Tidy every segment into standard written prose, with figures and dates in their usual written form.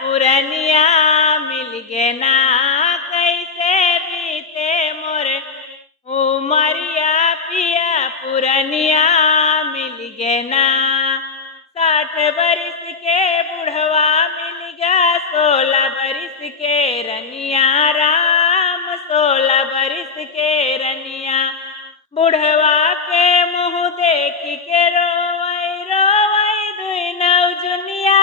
पुरनिया मिल गे ना। कैसे बीते मोर उमरिया पिया पुरनिया मिल गे ना। 60 बरिस के बुढ़वा मिल गया 16 बरिस के रनिया राम 16 बरिस के रनिया। बुढ़वा के मुँह देख के रोवै रोवै दुई नौजुनिया।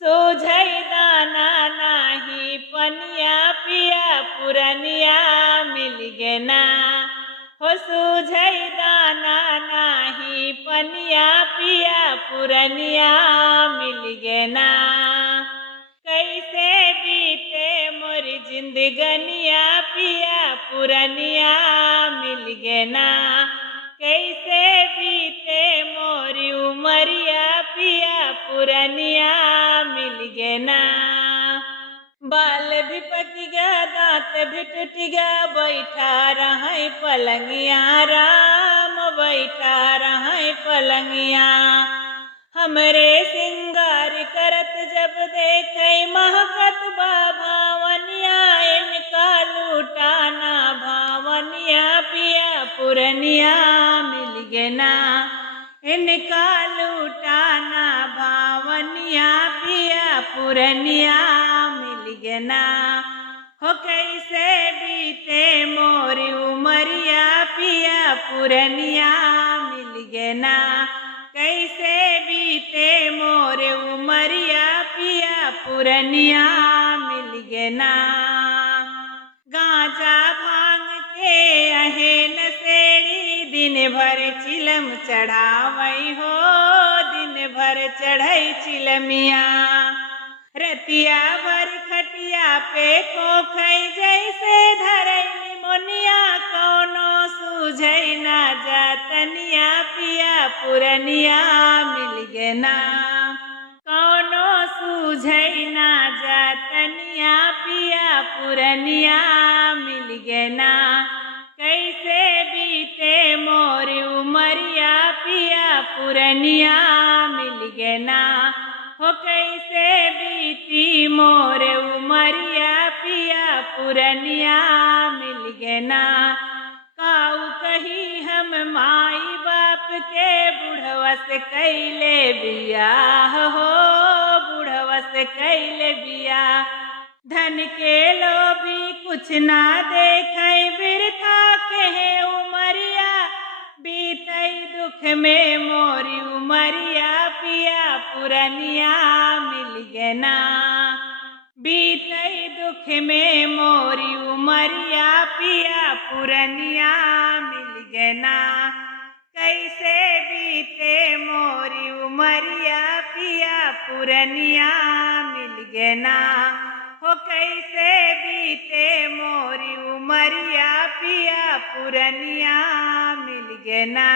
सूझै दाना नाही पनिया पिया पुरनिया मिल गे ना। हो सूझै दाना नाही पनिया पिया पुरनिया मिल गे ना। कैसे बीते मोर जिंदगनिया पिया पुरनिया मिल गे ना। कैसे बीते मोरी उमरिया पिया पुरनिया मिल गे ना। बाल भी पक गया दांत भी टूट गया बैठा रहे पलंगिया राम बैठा रहे पलंगिया। हमरे सिंगार करत जब देखे महकत बा भावनिया। इनका लूटाना भावनिया पिया पुरनिया मिल गे ना। इनका लूटाना भावनिया पिया पुरनिया मिल गे ना। हो कैसे बीते मोरी उमरिया पिया पुरनिया मिल गे ना। कैसे बीते मोरे उमरिया पिया पुरनिया मिल गे ना। गांजा भांग के अहे नशेड़ी दिन भर चिलम चढ़ावई हो दिन भर चढ़ई चिलमिया। रतिया भर खटिया पे खोखई जैसे धरई मोनिया। कौनो सूझई ना जातनिया पिया पुरनिया मिल गे ना। कौनो सूझई ना जातनिया पिया पुरनिया मिल गे ना। कैसे बीते मोरी उमरिया पिया पुरनिया मिल गे ना। हो कैसे बीती मोरे उमरिया पिया पुरनिया मिल गे ना। काऊ कही हम माई बाप के बुढ़वा से कैले बियाह हो बुढ़वा से कैले बियाह। धन के लोभी कुछ ना देखै बिरथा कहे उमरिया। बीतई दुख में मोरी उमरिया पिया पुरनिया मिल गे ना। बीतई दुख में मोरी उमरिया पिया पुरनिया मिल गे ना। कैसे बीते मोरी उमरिया पिया पुरनिया मिल गे ना। हो कैसे बीते मोरी उमरिया पिया पुरनिया मिल गे ना।